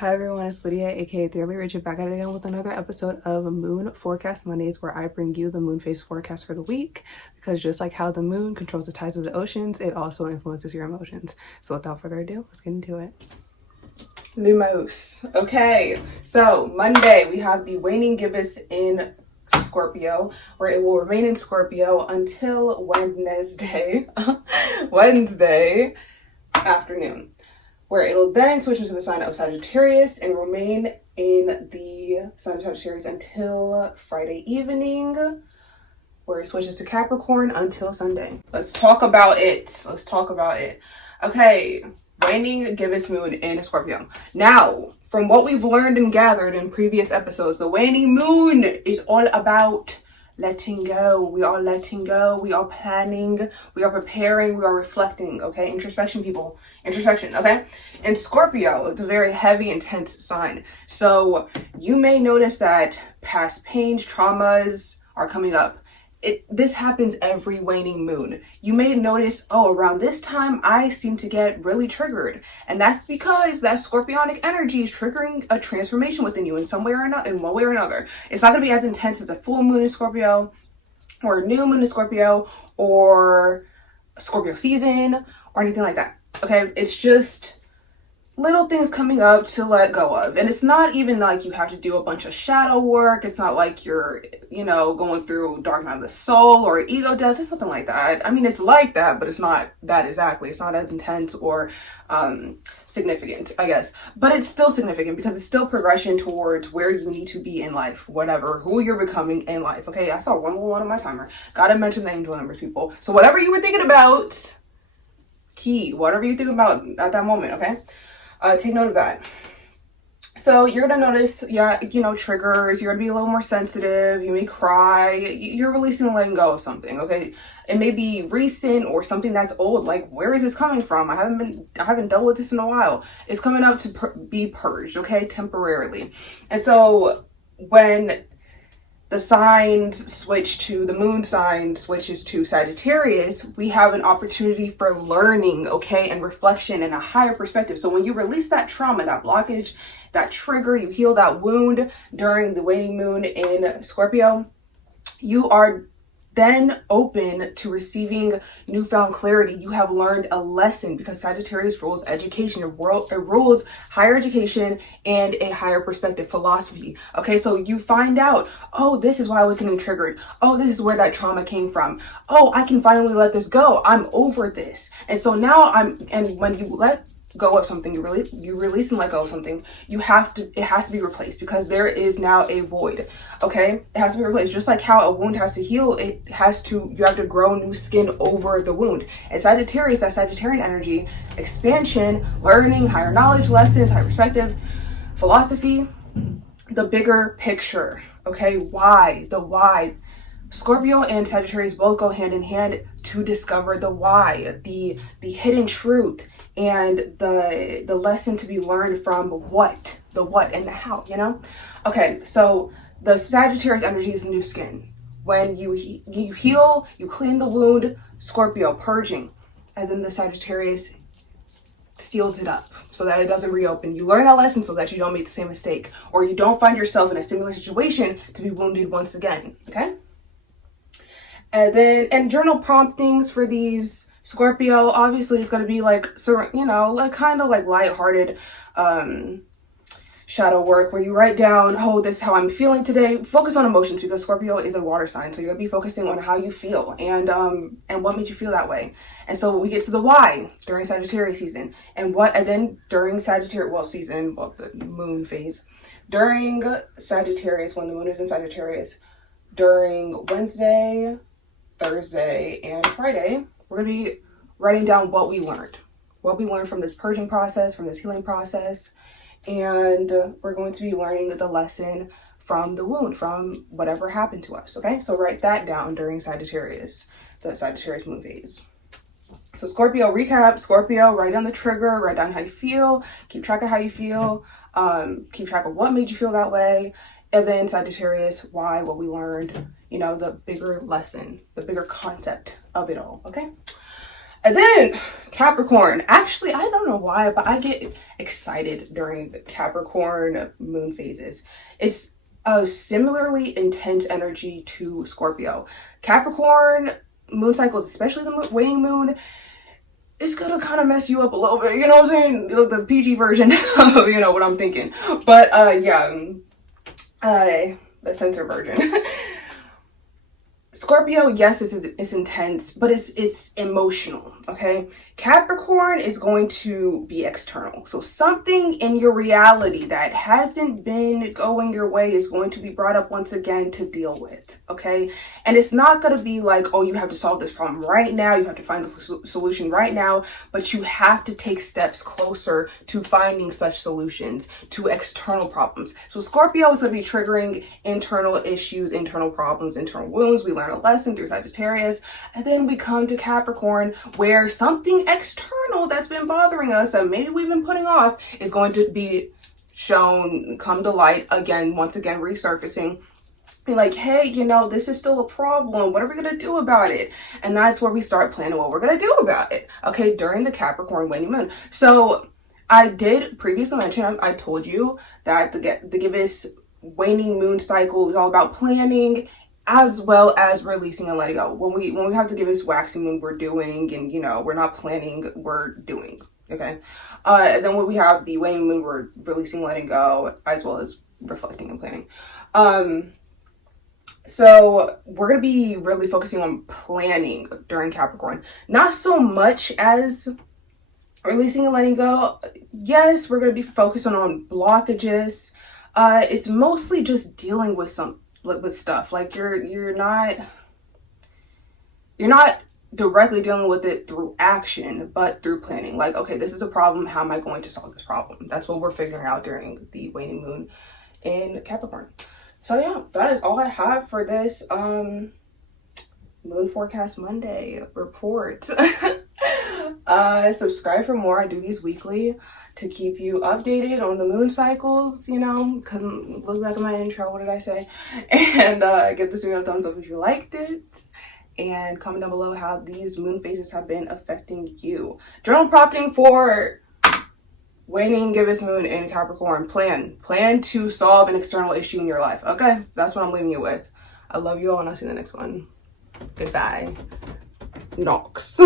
Hi everyone, it's Lydia, aka Thoroughly Rigid, back at it again with another episode of Moon Forecast Mondays, where I bring you the moon phase forecast for the week, because just like how the moon controls the tides of the oceans, it also influences your emotions. So without further ado, let's get into it. Lumos. Okay, so Monday we have the waning gibbous in Scorpio, where it will remain in Scorpio until Wednesday afternoon, where it'll then switch into the sign of Sagittarius and remain in the sign of Sagittarius until Friday evening, where it switches to Capricorn until Sunday. Let's talk about it. Okay, waning gibbous moon in Scorpio. Now, from what we've learned and gathered in previous episodes, the waning moon is all about letting go. We are letting go. We are planning. We are preparing. We are reflecting. Okay, introspection, people. Introspection. Okay, in Scorpio, it's a very heavy, intense sign. So you may notice that past pains, traumas are coming up. This happens every waning moon. You may notice, oh, around this time I seem to get really triggered, and that's because that scorpionic energy is triggering a transformation within you in some way or another, in one way or another. It's not going to be as intense as a full moon in Scorpio, or a new moon in Scorpio, or Scorpio season, or anything like that. Okay, it's just little things coming up to let go of. And it's not even like you have to do a bunch of shadow work. It's not like you're, going through dark night of the soul or ego death. It's nothing like that. I mean, it's like that, but it's not that exactly. It's not as intense or significant, I guess. But it's still significant because it's still progression towards where you need to be in life, who you're becoming in life. Okay, I saw 111 on my timer. Gotta mention the angel numbers, people. So whatever you were thinking about, whatever you think about at that moment, okay? Take note of that. So you're gonna notice, triggers. You're gonna be a little more sensitive. You may cry. You're releasing and letting go of something. Okay, it may be recent or something that's old. Like, where is this coming from? I haven't dealt with this in a while. It's coming up to be purged. Okay, temporarily. And so when the moon sign switches to Sagittarius, we have an opportunity for learning, okay, and reflection and a higher perspective. So when you release that trauma, that blockage, that trigger, you heal that wound during the waning moon in Scorpio, you are then open to receiving newfound clarity. You have learned a lesson, because Sagittarius rules education. It rules higher education and a higher perspective, philosophy. Okay, so you find out, oh, this is why I was getting triggered. Oh, this is where that trauma came from. Oh, I can finally let this go. I'm over this. And so now and when you let go of something, you release and let go of something, it has to be replaced, because there is now a void. Okay, it has to be replaced. Just like how a wound has to heal, you have to grow new skin over the wound. And Sagittarius, that Sagittarian energy, expansion, learning, higher knowledge, lessons, higher perspective, philosophy, the bigger picture. Okay, the why. Scorpio and Sagittarius both go hand in hand to discover the why, the hidden truth, and the lesson to be learned from the what and the how, Okay, so the Sagittarius energy is new skin. When you heal, you clean the wound, Scorpio, purging, and then the Sagittarius seals it up so that it doesn't reopen. You learn that lesson so that you don't make the same mistake, or you don't find yourself in a similar situation to be wounded once again, okay? And journal promptings for these Scorpio, obviously it's going to be like kind of like lighthearted shadow work, where you write down, oh, this is how I'm feeling today. Focus on emotions, because Scorpio is a water sign, so you're going to be focusing on how you feel and what made you feel that way. And so we get to the why during Sagittarius season, and then during Sagittarius the moon phase, during Sagittarius, when the moon is in Sagittarius, during Wednesday, Thursday, and Friday, we're going to be writing down what we learned from this purging process, from this healing process, and we're going to be learning the lesson from the wound, from whatever happened to us, okay? So write that down during Sagittarius, the Sagittarius moon phase. So Scorpio recap, write down the trigger, write down how you feel, keep track of how you feel, keep track of what made you feel that way, and then Sagittarius, why, what we learned, the bigger lesson, the bigger concept of it all, okay? And then Capricorn. Actually, I don't know why, but I get excited during the Capricorn moon phases. It's a similarly intense energy to Scorpio. Capricorn moon cycles, especially the waning moon, it's gonna kind of mess you up a little bit. You know what I'm saying? The PG version of, you know, what I'm thinking. But yeah, the censor version. Scorpio, yes, it's intense, but it's emotional, okay? Capricorn is going to be external. So something in your reality that hasn't been going your way is going to be brought up once again to deal with, okay? And it's not going to be like, oh, you have to solve this problem right now. You have to find a solution right now, but you have to take steps closer to finding such solutions to external problems. So Scorpio is going to be triggering internal issues, internal problems, internal wounds. We learn a lesson through Sagittarius, and then we come to Capricorn where something external that's been bothering us that maybe we've been putting off is going to be shown, come to light again, once again resurfacing. Be like, hey, you know, this is still a problem. What are we gonna do about it? And that's where we start planning what we're gonna do about it, okay, during the Capricorn waning moon. So I did previously mention, I told you that the Gibbous waning moon cycle is all about planning as well as releasing and letting go. When we have the Gibbous waxing moon, we're doing, and you know, we're not planning, we're doing, okay? And then when we have the waning moon, we're releasing, letting go, as well as reflecting and planning. So we're going to be really focusing on planning during Capricorn, not so much as releasing and letting go. Yes, we're going to be focusing on blockages. It's mostly just dealing with stuff. Like you're not directly dealing with it through action, but through planning. Like, okay, this is a problem. How am I going to solve this problem? That's what we're figuring out during the waning moon in Capricorn. So yeah, that is all I have for this Moon Forecast Monday report. Subscribe for more. I do these weekly to keep you updated on the moon cycles, you know, because look back at my intro, what did I say? And give this video a thumbs up if you liked it. And comment down below how these moon phases have been affecting you. Journal prompting for waning Gibbous moon in Capricorn. Plan to solve an external issue in your life. Okay, that's what I'm leaving you with. I love you all, and I'll see you in the next one. Goodbye. Knox.